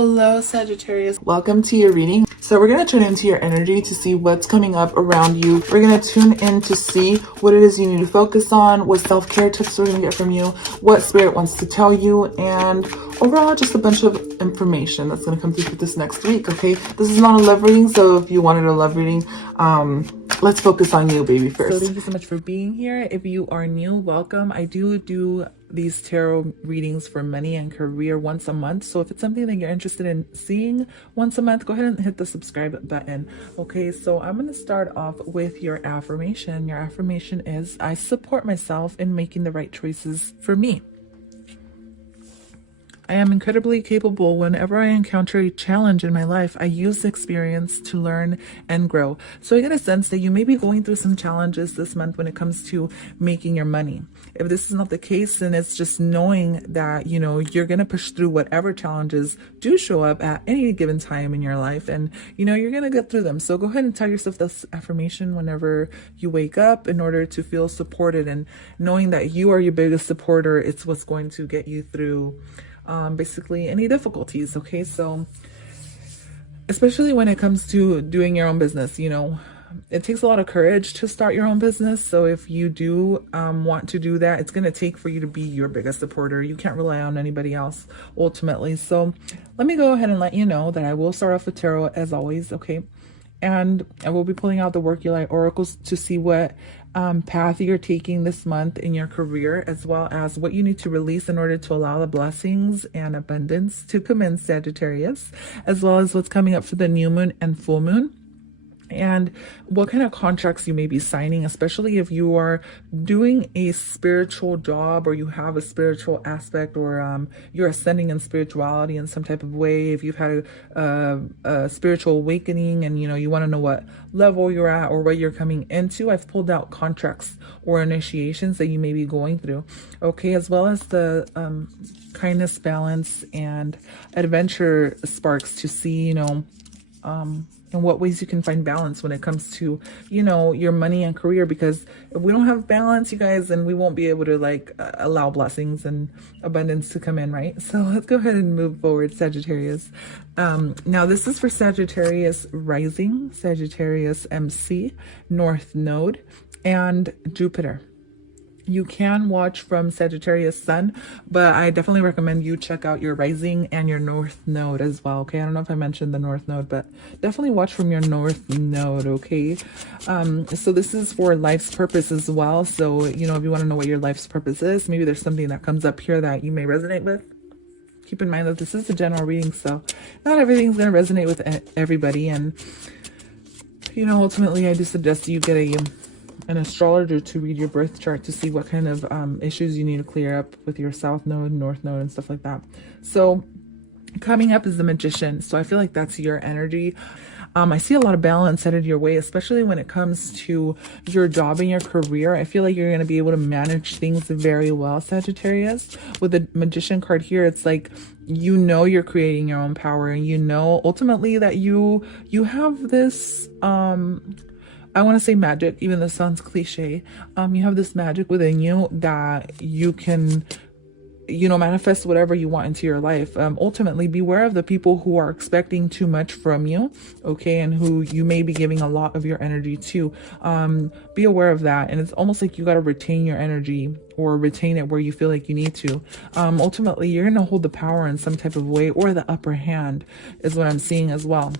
Hello, Sagittarius. Welcome to your reading. So we're going to tune into your energy to see what's coming up around you. We're going to tune in to see what it is you need to focus on, what self-care tips we're going to get from you, what spirit wants to tell you, and overall just a bunch of information that's going to come through for this next week. Okay, this is not a love reading, so if you wanted a love reading, let's focus on you, baby, first. So thank you so much for being here. If you are new, welcome. I do these tarot readings for money and career once a month. So if it's something that you're interested in seeing once a month, go ahead and hit the subscribe button. Okay, so I'm going to start off with your affirmation. Your affirmation is, I support myself in making the right choices for me. I am incredibly capable. Whenever I encounter a challenge in my life, I use the experience to learn and grow. So I get a sense that you may be going through some challenges this month when it comes to making your money. If this is not the case, then it's just knowing that, you're going to push through whatever challenges do show up at any given time in your life. And, you're going to get through them. So go ahead and tell yourself this affirmation whenever you wake up in order to feel supported, and knowing that you are your biggest supporter. It's what's going to get you through basically any difficulties. Okay, so especially when it comes to doing your own business, it takes a lot of courage to start your own business. So if you do want to do that, it's going to take for you to be your biggest supporter. You can't rely on anybody else ultimately. So let me go ahead and let you know that I will start off with tarot as always. Okay, and I will be pulling out the Work Your Light oracles to see what path you're taking this month in your career, as well as what you need to release in order to allow the blessings and abundance to come in, Sagittarius, as well as what's coming up for the new moon and full moon, and what kind of contracts you may be signing, especially if you are doing a spiritual job or you have a spiritual aspect, or you're ascending in spirituality in some type of way. If you've had a spiritual awakening and you want to know what level you're at or what you're coming into, I've pulled out contracts or initiations that you may be going through. Okay, as well as the kindness, balance, and adventure sparks to see, in what ways you can find balance when it comes to, your money and career. Because if we don't have balance, you guys, then we won't be able to allow blessings and abundance to come in, right? So let's go ahead and move forward, Sagittarius. Now this is for Sagittarius rising, Sagittarius MC, North Node, and Jupiter. You can watch from Sagittarius Sun, but I definitely recommend you check out your rising and your North Node as well. Okay, I don't know if I mentioned the North Node, but definitely watch from your North Node. Okay, so this is for life's purpose as well. So if you want to know what your life's purpose is, maybe there's something that comes up here that you may resonate with. Keep in mind that this is a general reading, so not everything's going to resonate with everybody. And ultimately, I do suggest you get an astrologer to read your birth chart to see what kind of issues you need to clear up with your South Node, North Node, and stuff like that. So coming up is the Magician. So I feel like that's your energy. I see a lot of balance headed your way, especially when it comes to your job and your career. I feel like you're going to be able to manage things very well, Sagittarius. With the Magician card here, it's like, you're creating your own power, and ultimately that you have this I want to say magic, even though it sounds cliche. You have this magic within you that you can, manifest whatever you want into your life. Ultimately, beware of the people who are expecting too much from you, okay, and who you may be giving a lot of your energy to. Be aware of that. And it's almost like you got to retain your energy, or retain it where you feel like you need to. Ultimately, you're going to hold the power in some type of way, or the upper hand is what I'm seeing as well.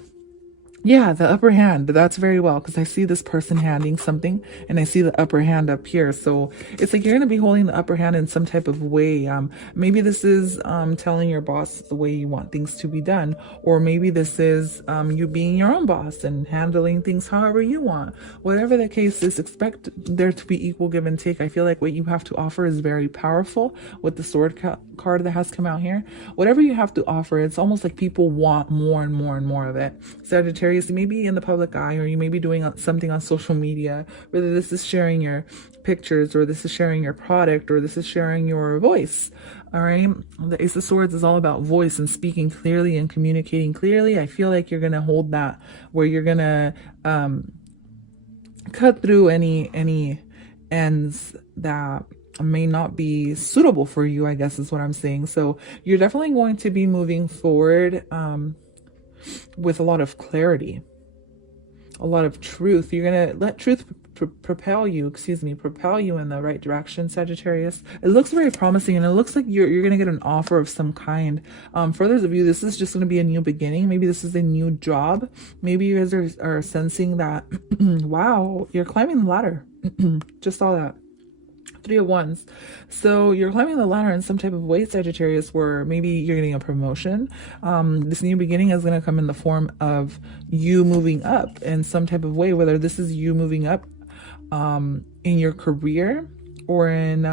Yeah, the upper hand. That's very well, because I see this person handing something, and I see the upper hand up here. So it's like you're going to be holding the upper hand in some type of way. Maybe this is telling your boss the way you want things to be done, or maybe this is you being your own boss and handling things however you want. Whatever the case is, expect there to be equal give and take. I feel like what you have to offer is very powerful with the sword card that has come out here. Whatever you have to offer, it's almost like people want more and more and more of it. Sagittarius, you may be in the public eye, or you may be doing something on social media, whether this is sharing your pictures, or this is sharing your product, or this is sharing your voice. All right, the Ace of Swords is all about voice and speaking clearly and communicating clearly. I feel like you're going to hold that, where you're going to cut through any ends that may not be suitable for you, I guess is what I'm saying. So you're definitely going to be moving forward with a lot of clarity, a lot of truth. You're going to let truth propel you in the right direction, Sagittarius. It looks very promising, and it looks like you're going to get an offer of some kind. For those of you, this is just going to be a new beginning. Maybe this is a new job. Maybe you guys are sensing that, wow, you're climbing the ladder. Just saw that. 3 of Wands. So you're climbing the ladder in some type of way, Sagittarius, where maybe you're getting a promotion. This new beginning is going to come in the form of you moving up in some type of way, whether this is you moving up in your career, or in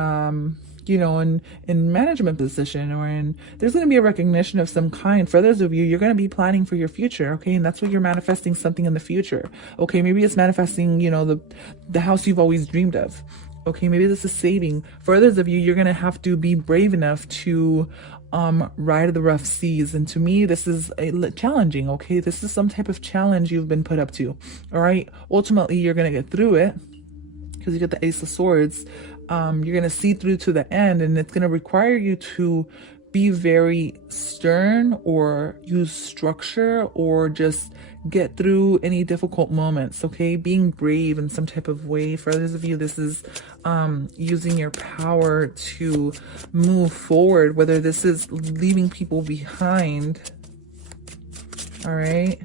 in management position, or there's going to be a recognition of some kind. For those of you, you're going to be planning for your future, okay? And that's what you're manifesting, something in the future, okay? Maybe it's manifesting, the house you've always dreamed of. Okay, maybe this is saving. For others of you, you're going to have to be brave enough to ride the rough seas. And to me, this is challenging, okay? This is some type of challenge you've been put up to, all right? Ultimately, you're going to get through it because you get the Ace of Swords. You're going to see through to the end, and it's going to require you to be very stern, or use structure, or just get through any difficult moments, okay? Being brave in some type of way. For others of you, this is using your power to move forward, whether this is leaving people behind, all right?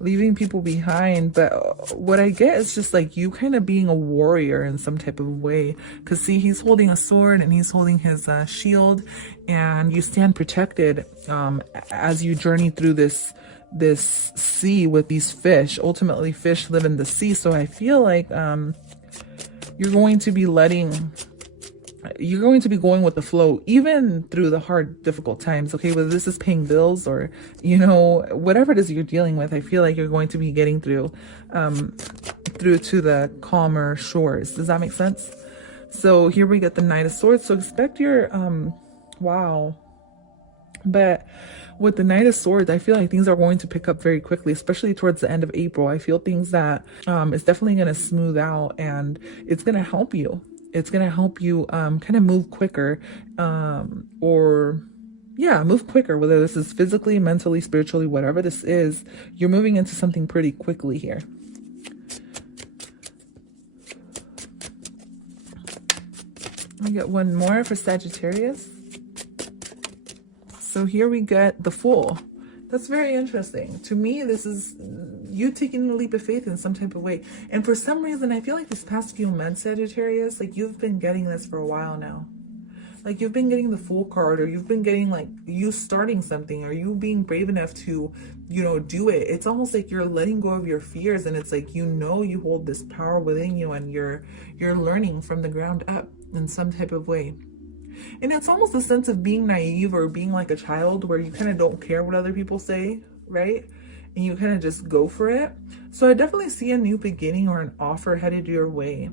Leaving people behind. But what I get is just like you kind of being a warrior in some type of way, because see, he's holding a sword and he's holding his shield, and you stand protected as you journey through this sea with these fish. Ultimately, fish live in the sea, so I feel like you're going to be going with the flow, even through the hard, difficult times, okay? Whether this is paying bills, or, whatever it is you're dealing with, I feel like you're going to be getting through to the calmer shores. Does that make sense? So here we get the Knight of Swords. So expect your, wow. But with the Knight of Swords, I feel like things are going to pick up very quickly, especially towards the end of April. I feel things that it's definitely going to smooth out, and it's going to help you. It's going to help you kind of move quicker, move quicker, whether this is physically, mentally, spiritually, whatever this is, you're moving into something pretty quickly here. I get one more for Sagittarius. So here we get the Fool. That's very interesting. To me, this is you taking a leap of faith in some type of way. And for some reason, I feel like this past few months, Sagittarius, like you've been getting this for a while now. Like you've been getting the Fool card, or you've been getting like you starting something, or you being brave enough to, do it. It's almost like you're letting go of your fears, and it's like, you hold this power within you, and you're learning from the ground up in some type of way. And it's almost a sense of being naive, or being like a child, where you kind of don't care what other people say, right? And you kind of just go for it. So I definitely see a new beginning or an offer headed your way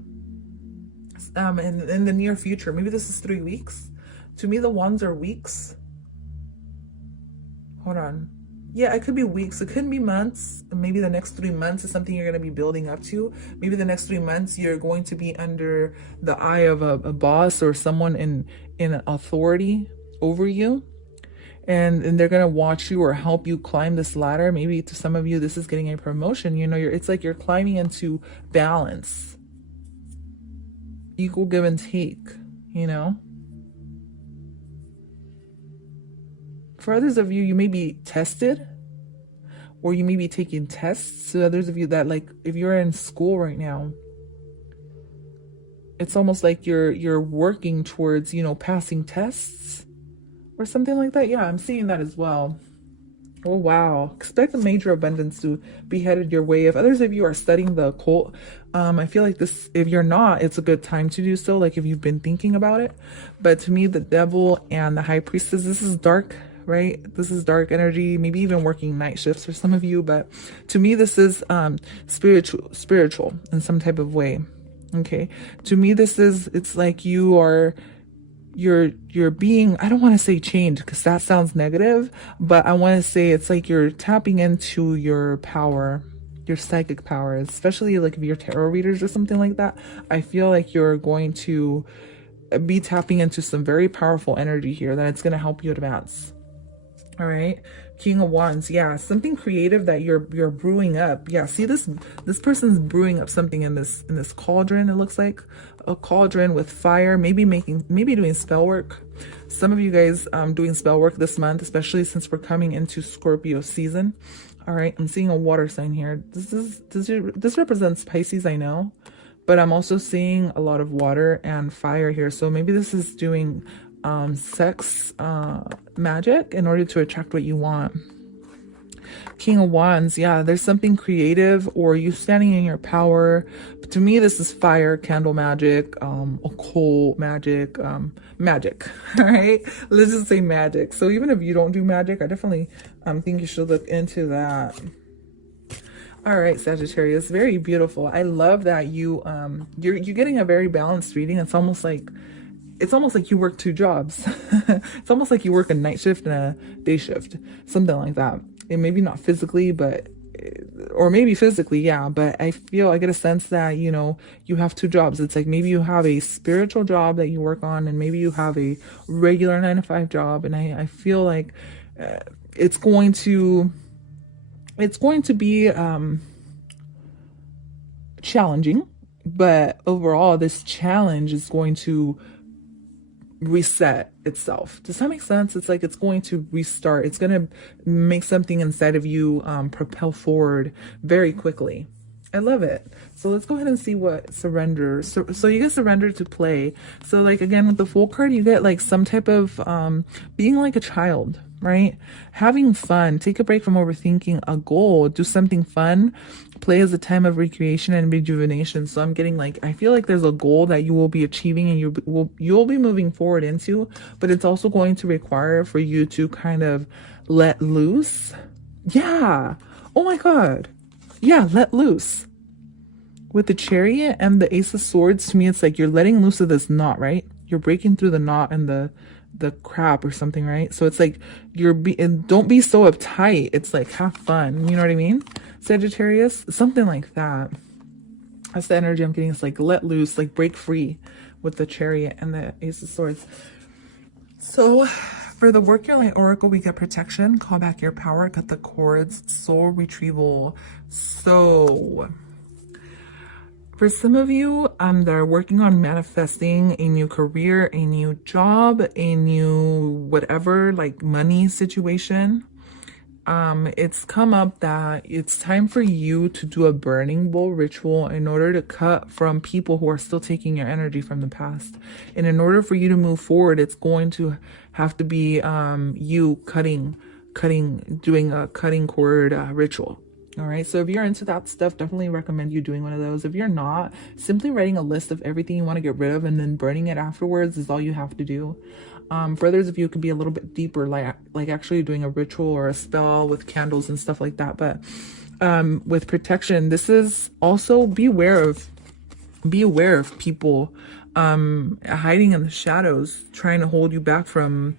in the near future. Maybe this is 3 weeks. To me, the wands are weeks. Hold on. Yeah, it could be weeks. It could be months. Maybe the next 3 months is something you're going to be building up to. Maybe the next 3 months you're going to be under the eye of a boss, or someone in authority over you. And they're going to watch you or help you climb this ladder. Maybe to some of you, this is getting a promotion. It's like you're climbing into balance. Equal give and take, For others of you, you may be tested, or you may be taking tests. So others of you that, like, if you're in school right now, it's almost like you're working towards, passing tests or something like that. Yeah, I'm seeing that as well. Oh, wow. Expect a major abundance to be headed your way. If others of you are studying the occult, I feel like this, if you're not, it's a good time to do so, like if you've been thinking about it. But to me, the Devil and the High Priestess, this is dark, right? This is dark energy, maybe even working night shifts for some of you. But to me, this is spiritual in some type of way. Okay. To me, it's like you're being, I don't want to say chained, because that sounds negative, but I want to say it's like you're tapping into your power, your psychic powers, especially like if you're tarot readers or something like that. I feel like you're going to, be tapping into some very powerful energy here that it's going to help you advance. All right, King of Wands. Yeah, something creative that you're brewing up. Yeah, see this person's brewing up something in this cauldron. It looks like a cauldron with fire, maybe doing spell work. Some of you guys doing spell work this month, especially since we're coming into Scorpio season. All right, I'm seeing a water sign here. This represents Pisces, I know, but I'm also seeing a lot of water and fire here. So maybe this is doing sex magic in order to attract what you want. King of Wands. Yeah, there's something creative, or you standing in your power. But to me, this is fire, candle magic, occult magic, magic. All right, let's just say magic. So even if you don't do magic, I definitely think you should look into that. All right, Sagittarius, very beautiful. I love that you're getting a very balanced reading. It's almost like you work two jobs. It's almost like you work a night shift and a day shift, something like that. And maybe not physically, or maybe physically, yeah. But I get a sense that, you know, you have two jobs. It's like maybe you have a spiritual job that you work on, and maybe you have a regular 9-to-5 job. And I feel like it's going to be challenging, but overall, this challenge is going to reset itself. Does that make sense? It's like it's going to restart. It's going to make something inside of you propel forward very quickly. I love it. So let's go ahead and see what surrender. So you get surrender to play. So like, again, with the Fool card, you get like some type of being like a child, right? Having fun. Take a break from overthinking a goal. Do something fun. Play as a time of recreation and rejuvenation. So I'm getting like, I feel like there's a goal that you will be achieving and you'll be moving forward into, but it's also going to require for you to kind of let loose. Yeah. Oh my God. Yeah, let loose. With the Chariot and the Ace of Swords, to me, it's like you're letting loose of this knot, right? You're breaking through the knot and the crap or something, right? So it's like don't be so uptight. It's like have fun. You know what I mean? Sagittarius, something like that. That's the energy I'm getting. It's like let loose, like break free with the Chariot and the Ace of Swords. So for the Work Your Light Oracle, we get protection, call back your power, cut the cords, soul retrieval. So for some of you that are working on manifesting a new career, a new job, a new whatever, like money situation, it's come up that it's time for you to do a burning bowl ritual in order to cut from people who are still taking your energy from the past. And in order for you to move forward, it's going to have to be you doing a cutting cord ritual. All right, so if you're into that stuff, definitely recommend you doing one of those. If you're not, simply writing a list of everything you want to get rid of and then burning it afterwards is all you have to do. For others of you, it could be a little bit deeper, like actually doing a ritual or a spell with candles and stuff like that. But with protection, this is also be aware of people hiding in the shadows, trying to hold you back from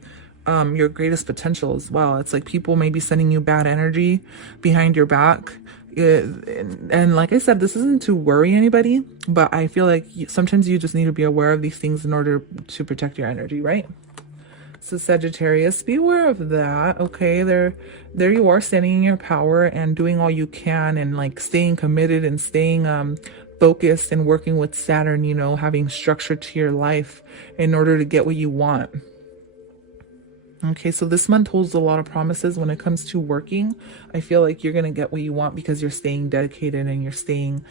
your greatest potential as well. It's like people may be sending you bad energy behind your back. And like I said, this isn't to worry anybody, but I feel like sometimes you just need to be aware of these things in order to protect your energy, right? So Sagittarius, be aware of that. Okay, there you are, standing in your power and doing all you can, and like staying committed and staying focused and working with Saturn, you know, having structure to your life in order to get what you want. Okay, so this month holds a lot of promises when it comes to working. I feel like you're going to get what you want because you're staying dedicated and you're staying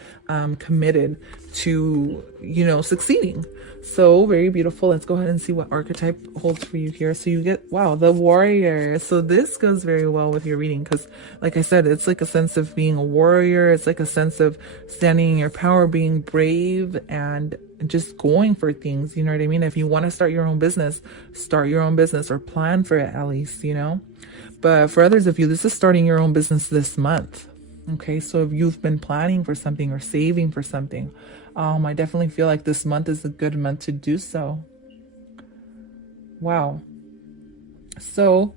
committed to, you know, succeeding. So very beautiful. Let's go ahead and see what archetype holds for you here. So you get, wow, the warrior. So this goes very well with your reading because, like I said, it's like a sense of being a warrior. It's like a sense of standing in your power, being brave, and just going for things. You know what I mean? If you want to start your own business, start your own business, or plan for it at least, you know. But for others of you, this is starting your own business this month. Okay, so if you've been planning for something or saving for something, I definitely feel like this month is a good month to do so. Wow. So,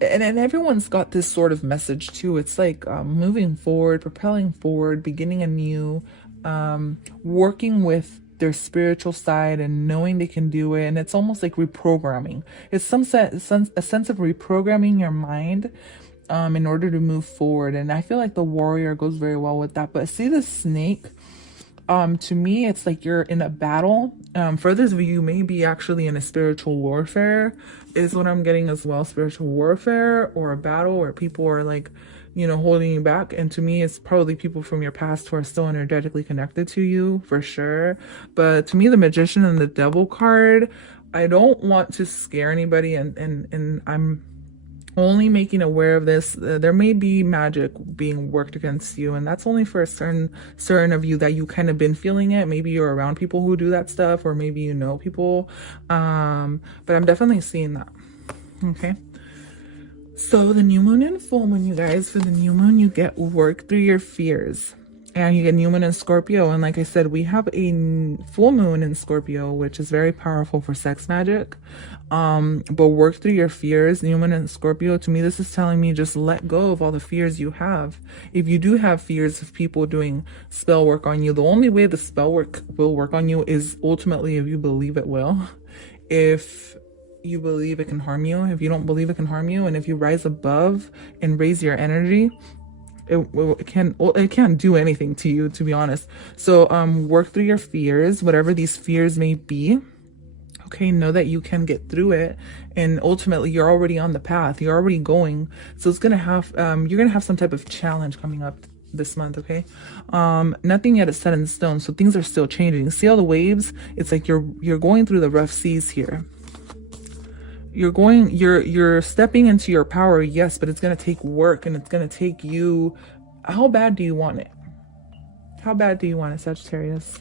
and everyone's got this sort of message too. It's like moving forward, propelling forward, beginning anew, working with their spiritual side and knowing they can do it. And it's almost like reprogramming. It's a sense of reprogramming your mind in order to move forward. And I feel like the warrior goes very well with that. But see the snake, to me, it's like you're in a battle. For others of you, may be actually in a spiritual warfare is what I'm getting as well. Spiritual warfare or a battle where people are like, you know, holding you back. And to me, it's probably people from your past who are still energetically connected to you, for sure. But to me, the Magician and the Devil card, I don't want to scare anybody, and I'm only making aware of this. There may be magic being worked against you, and that's only for a certain of you that you kind of been feeling it. Maybe you're around people who do that stuff, or maybe you know people, but I'm definitely seeing that. Okay, so the new moon and full moon, you guys. For the new moon, you get work through your fears, and you get new moon in Scorpio. And like I said, we have a full moon in Scorpio, which is very powerful for sex magic. But work through your fears, new moon in Scorpio. To me, this is telling me just let go of all the fears you have. If you do have fears of people doing spell work on you, the only way the spell work will work on you is ultimately if you believe it will. If you believe it can harm you, if you don't believe it can harm you, and if you rise above and raise your energy, it can't do anything to you, to be honest. So work through your fears, whatever these fears may be. Okay, know that you can get through it, and ultimately you're already on the path, you're already going. So it's gonna have you're gonna have some type of challenge coming up this month. Okay, nothing yet is set in stone, so things are still changing. See all the waves? It's like you're going through the rough seas here. You're stepping into your power, yes, but it's going to take work, and it's going to take you. How bad do you want it? How bad do you want it, Sagittarius?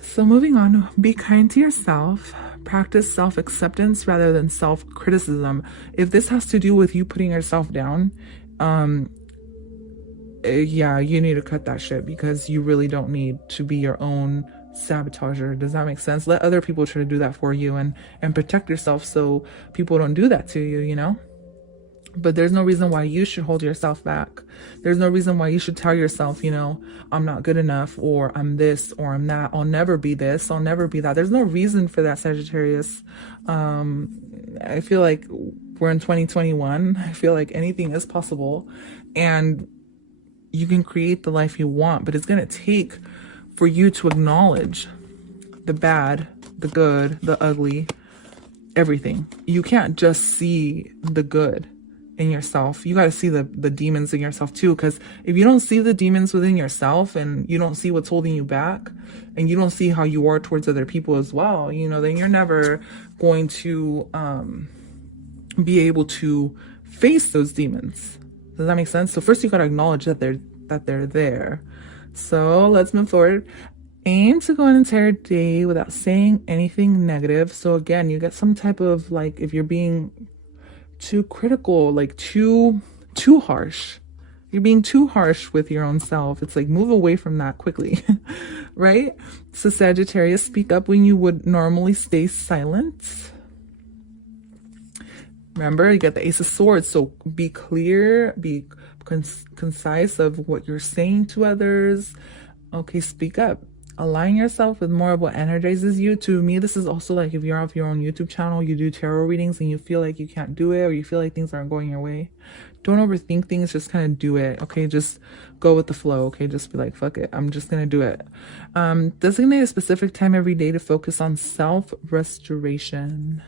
So moving on, be kind to yourself. Practice self-acceptance rather than self-criticism. If this has to do with you putting yourself down, yeah, you need to cut that shit, because you really don't need to be your own sabotager. Does that make sense? Let other people try to do that for you, and protect yourself so people don't do that to you, you know? But there's no reason why you should hold yourself back. There's no reason why you should tell yourself, you know, I'm not good enough, or I'm this, or I'm that. I'll never be this. I'll never be that. There's no reason for that, Sagittarius. I feel like we're in 2021. I feel like anything is possible, and you can create the life you want, but it's going to take for you to acknowledge the bad, the good, the ugly, everything. You can't just see the good in yourself. You got to see the demons in yourself too, because if you don't see the demons within yourself, and you don't see what's holding you back, and you don't see how you are towards other people as well, you know, then you're never going to be able to face those demons. Does that make sense? So first you got to acknowledge that they're there. So let's move forward. Aim to go an entire day without saying anything negative. So again, you get some type of, like, if you're being too critical, like too harsh, you're being too harsh with your own self. It's like, move away from that quickly, right? So Sagittarius, speak up when you would normally stay silent. Remember, you get the Ace of Swords. So be clear, be concise of what you're saying to others. Okay, speak up. Align yourself with more of what energizes you. To me, this is also like if you're off your own YouTube channel, you do tarot readings, and you feel like you can't do it, or you feel like things aren't going your way. Don't overthink things, just kind of do it. Okay, just go with the flow. Okay, just be like, fuck it, I'm just gonna do it. Designate a specific time every day to focus on self-restoration.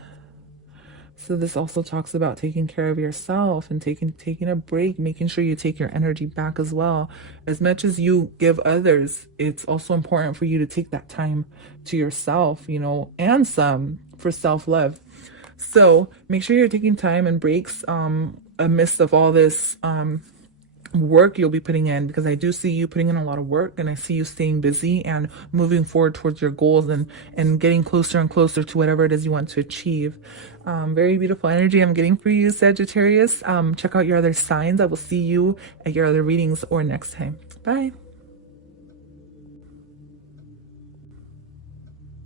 So this also talks about taking care of yourself and taking a break, making sure you take your energy back as well. As much as you give others, it's also important for you to take that time to yourself, you know, and some for self-love. So make sure you're taking time and breaks amidst of all this work you'll be putting in, because I do see you putting in a lot of work, and I see you staying busy and moving forward towards your goals, and getting closer and closer to whatever it is you want to achieve. Very beautiful energy I'm getting for you, Sagittarius. Check out your other signs. I will see you at your other readings or next time. Bye.